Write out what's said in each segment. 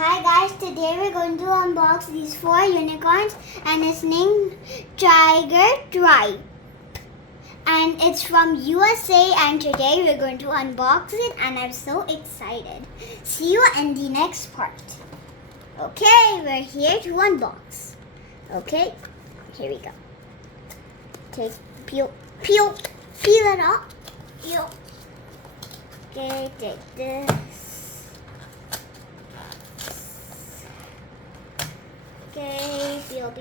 Hi guys, today we're going to unbox these 4 unicorns and it's named Tiger Tribe. And it's from USA and today we're going to unbox it and I'm so excited. See you in the next part. Okay, we're here to unbox. Okay, here we go. Peel it off. Peel. Okay, take this. Okay, peel.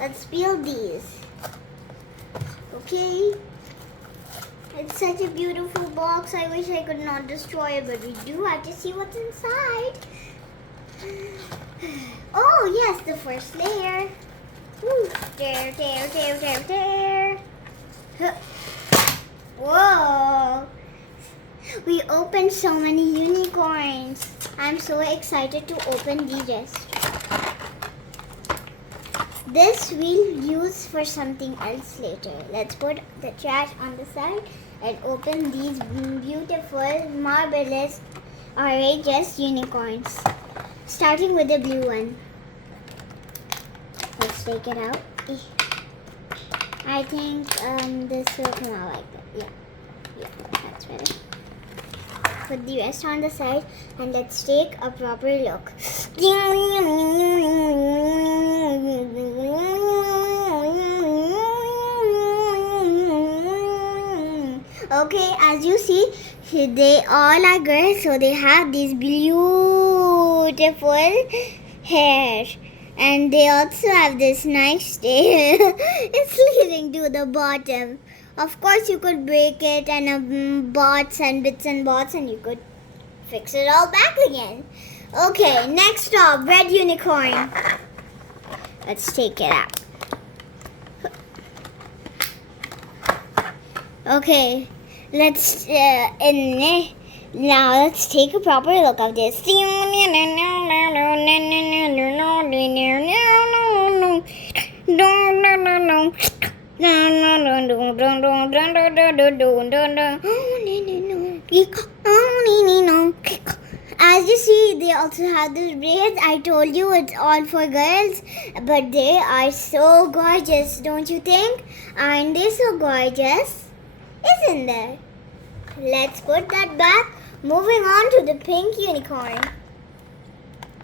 Let's peel these. Okay. It's such a beautiful box. I wish I could not destroy it, but we do have to see what's inside. Oh, yes, the first layer. Woo. There. Whoa. We opened so many unicorns. I'm so excited to open the rest. This we'll use for something else later. Let's put the trash on the side and open these beautiful, marvelous, outrageous unicorns. Starting with the blue one. Let's take it out. I think this will come out like that. Yeah, that's better. Put the rest on the side and let's take a proper look. Okay, as you see, they all are girls, so they have these beautiful hair. And they also have this nice tail. It's leading to the bottom. Of course, you could break it and bits and bobs, and you could fix it all back again. Okay, next up, red unicorn. Let's take it out. Okay, now let's take a proper look of this. As you see, they also have those braids. I told you it's all for girls, but they are so gorgeous, don't you think? Aren't they so gorgeous? Isn't there? Let's put that back. Moving on to the pink unicorn.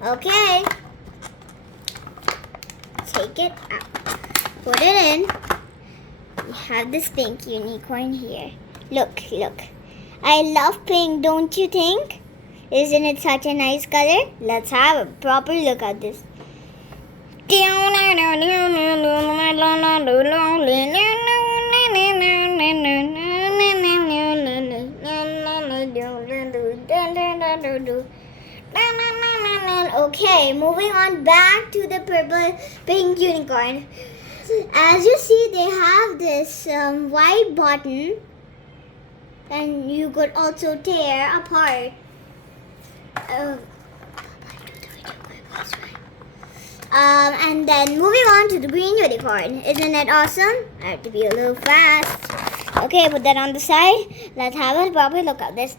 Okay. Take it out. Put it in. We have this pink unicorn here. Look. I love pink, don't you think? Isn't it such a nice color? Let's have a proper look at this. Okay, moving on back to the pink unicorn. As you see, they have this white button, and you could also tear apart. And then moving on to the green unicorn. Isn't it awesome? I have to be a little fast. Okay, put that on the side. Let's have a proper look at this.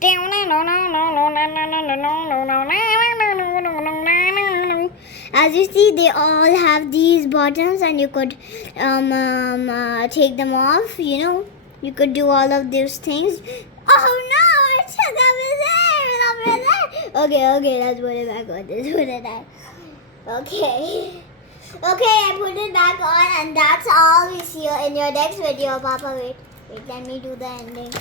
As you see, they all have these buttons and you could take them off, you could do all of those things. Oh no, it's just over there. Okay, let's put it back on. Okay, I put it back on and that's all. We see you in your next video. Papa, wait, let me do the ending.